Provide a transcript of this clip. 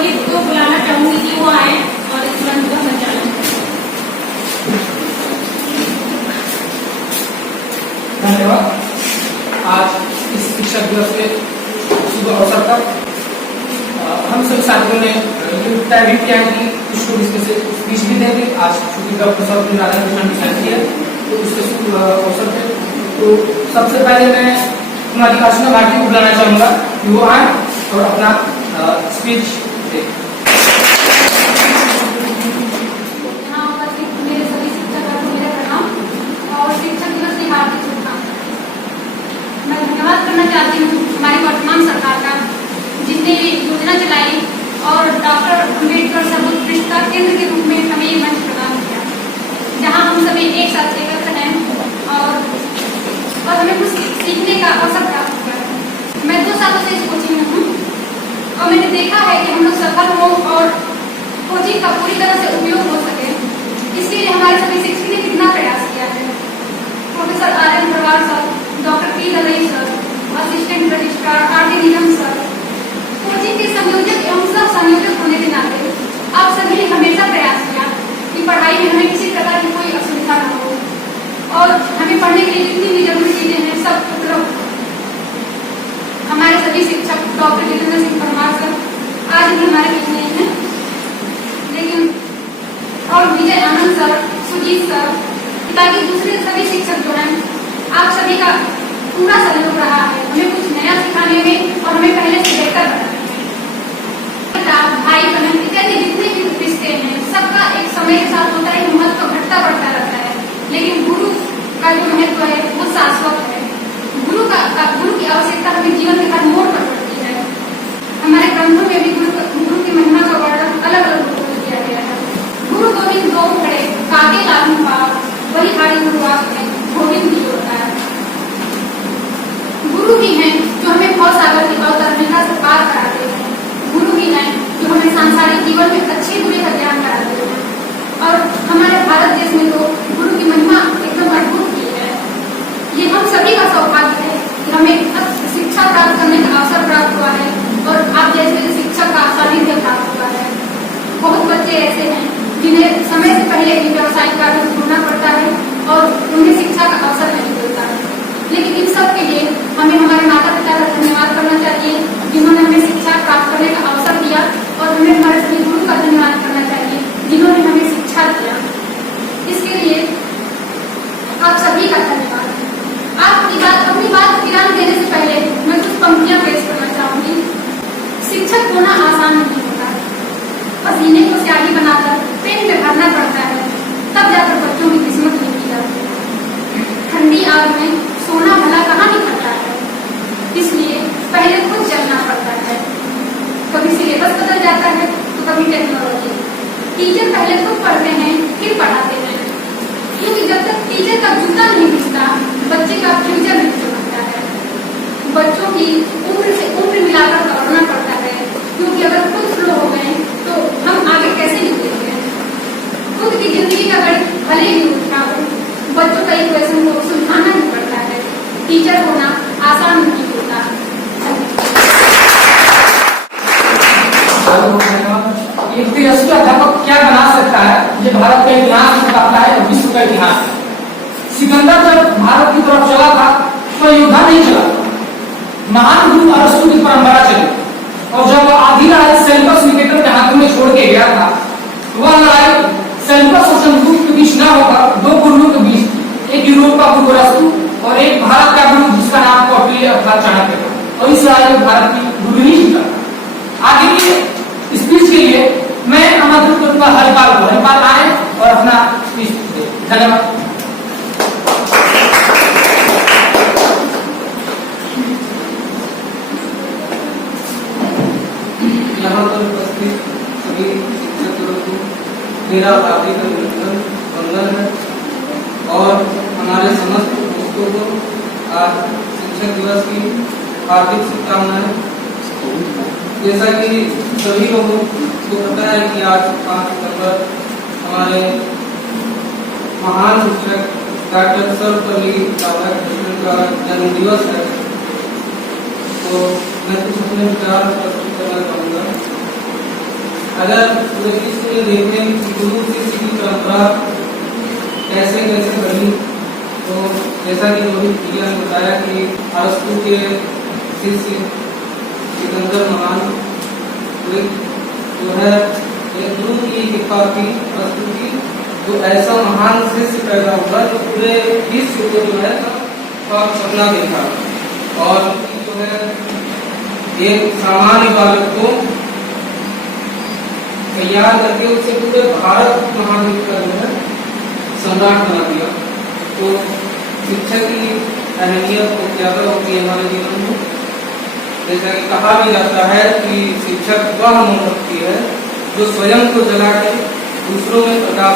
पुरोहित को बुलाना चाहूंगी कि वो आए और इस मंच का संचालन करें। धन्यवाद। आज इस शिक्षक दिवस के शुभ अवसर पर हम सभी साथियों ने तय भी किया है कि कुछ लोग इसमें से स्पीच भी देंगे। आज चूंकि डॉक्टर साहब ने राधाकृष्ण की शादी है तो उसके शुभ अवसर पे तो सबसे पहले मैं कुमारी अर्चना भाटी को बुलाना चाहूंगा कि वो आए और अपना स्पीच दें। यहाँ उपस्थित मेरे सभी शिक्षकों को मेरा प्रणाम और शिक्षक दिवस की हार्दिक शुभकामनाएं। मैं धन्यवाद करना चाहती हूँ हमारी वर्तमान सरकार का, जिसने योजना चलाई और डॉक्टर अम्बेडकर सर्वोत्कृष्टता केंद्र के रूप में हमें ये मंच प्रदान किया, जहाँ हम सभी एक साथ एकत्र हैं और हमें कुछ सीखने का अवसर प्राप्त हुआ है। मैं 2 सालों से इस कोचिंग में हूँ और मैंने देखा है कि हम लोग सफल हो और कोचिंग का पूरी तरह से उपयोग हो सके, इसके लिए हमारे सभी शिक्षक ने कितना प्रयास किया है। Professor Aryan Prawar sir, doctor P Dalai sir, assistant registrar R D. Neelam sir, coaching के संयोजक एवं सह संयोजक होने के नाते आप सभी ने हमेशा प्रयास किया कि पढ़ाई में हमें किसी प्रकार की कोई असुविधा न हो और हमें पढ़ने के लिए जितनी भी जरूरी चीजें हैं सब उपलब्ध हो। हमारे सभी शिक्षक डॉक्टर जितेंद्र सिंह परमार सर आज भी हमारे बीच नहीं है, लेकिन और विजय आनंद सर, सुजीत सर, ताकि दूसरे सभी शिक्षक जो हैं आप सभी का पूरा सहयोग रहा है हमें कुछ नया सिखाने में और हमें पहले से बेहतर बनाने में। भाई बहन इत्यादि जितने भी रिश्ते हैं सबका एक समय के साथ होता है, महत्व घटता बढ़ता रहता है, लेकिन गुरु का जो महत्व है वो शाश्वत है। गुरु की आवश्यकता हमें जीवन के हर मोड़ पर पड़ती है। हमारे ग्रंथों में भी गुरु की महिमा का वर्णन अलग अलग रूपों में किया गया है। गुरु गोविंद दो खड़े काके लागू पार, वही हाड़ी गुरुवास में गोविंद भी होता है। गुरु भी हैं जो हमें भव सागर की अवतरणिका से पार कराते हैं। गुरु भी हैं जो हमें सांसारिक जीवन में अच्छी बुरी का ज्ञान कराते हैं। और हमारे भारत देश में तो गुरु की महिमा एकदम अद्भुत की है। ये हम सभी का सौभाग्य है कि हमें शिक्षा प्राप्त करने का अवसर प्राप्त हुआ है और आप जैसे शिक्षक का सानिध्य प्राप्त हुआ है। बहुत बच्चे ऐसे हैं जिन्हें समय से पहले ही व्यवसायिक कार्य ढूंढना पड़ता है और उन्हें शिक्षा का अवसर नहीं मिलता है, लेकिन इन सब के लिए हमें हमारे माता पिता का धन्यवाद करना चाहिए जिन्होंने हमें शिक्षा प्राप्त करने का अवसर दिया, और हमें हमारे सभी गुरु का धन्यवाद करना चाहिए जिन्होंने हमें शिक्षा दिया। इसके लिए आप सभी का धन्यवाद। अपनी बात विराम देने से पहले मैं कुछ पंक्तियां पेश करना चाहूंगी। शिक्षक होना आसान नहीं होता, पसीने को स्याही बनाकर पेन में भरना पड़ता है, तब जाकर बच्चों की किस्मत लिखी जाती है। ठंडी आग में सोना भला कहाँ निकलता है, इसलिए पहले खुद चलना पड़ता है। कभी सिलेबस बदल जाता है तो कभी टेक्नोलॉजी। टीचर पहले खुद पढ़ते हैं फिर पढ़ाते हैं, क्योंकि जब तक टीचर का जूता नहीं दिखता बच्चे का फ्यूचर नहीं समझता है। बच्चों की उम्र से उम्र मिलाकर दौड़ना पड़ता है, क्योंकि अगर खुद स्लो हो गए तो हम आगे कैसे निकलेंगे। खुद की जिंदगी का गणित भले ही उठा हो, बच्चों का इक्वेशन को सुलझाना ही पड़ता है। टीचर होना आसान नहीं होता। एक तेजस्वी अध्यापक क्या बना सकता है, ये भारत का इतिहास बताता है और विश्व का इतिहास। सिकंदर जब भारत की तरफ चला था तो योद्धा नहीं चला था, महान गुरु अरस्तु की परंपरा चली, और जब आधी लड़ाई सेल्यूकस निकेटर के हाथों में छोड़ के गया था, वह लड़ाई सेल्यूकस और चंद्रगुप्त के बीच न होकर 2 गुरुओं के बीच थी। एक यूरोप का गुरु अरस्तु और एक भारत का गुरु जिसका नाम कौटिल्य अर्थात चाणक्य था, और इस लड़ाई में भारत की गुरु ही जीता। आगे की स्पीच के लिए मैं आमंत्रित करूंगा हरिपाल आए और अपना स्पीच दे। धन्यवाद। यहाँ पर उपस्थित सभी शिक्षकों को मेरा हार्दिक अभिनंदन वंदन है और हमारे समस्त दोस्तों को आज शिक्षक दिवस की हार्दिक शुभकामनाएं। जैसा कि सभी लोगों को पता है कि आज 5 सितंबर हमारे महान शिक्षक डॉक्टर सर्वपल्ली राधाकृष्णन का जन्म दिवस है, तो मैं कुछ अपने विचार प्रस्तुत करना चाहूँगा। अगर पूरे विश्व में देखें कि गुरु शिष्य की परंपरा कैसे कैसे बनी, तो जैसा कि रोहित भैया ने बताया कि अरस्तु के शिष्य सिकंदर महान जो है एक गुरु की कृपा थी अरस्तु की, तो ऐसा महान शिष्य पैदा हुआ जो पूरे विश्व को जो है सपना देखा और जो है एक सामान्य बालक को तैयार करके उसे पूरे भारत महाद्वीप का जो है सम्राट बना दिया। तो शिक्षा की अहमियत बहुत ज्यादा होती है हमारे जीवन में। जैसा कि कहा भी जाता है कि शिक्षक वह मोमबत्ती है जो स्वयं को जला के दूसरों में प्रकाश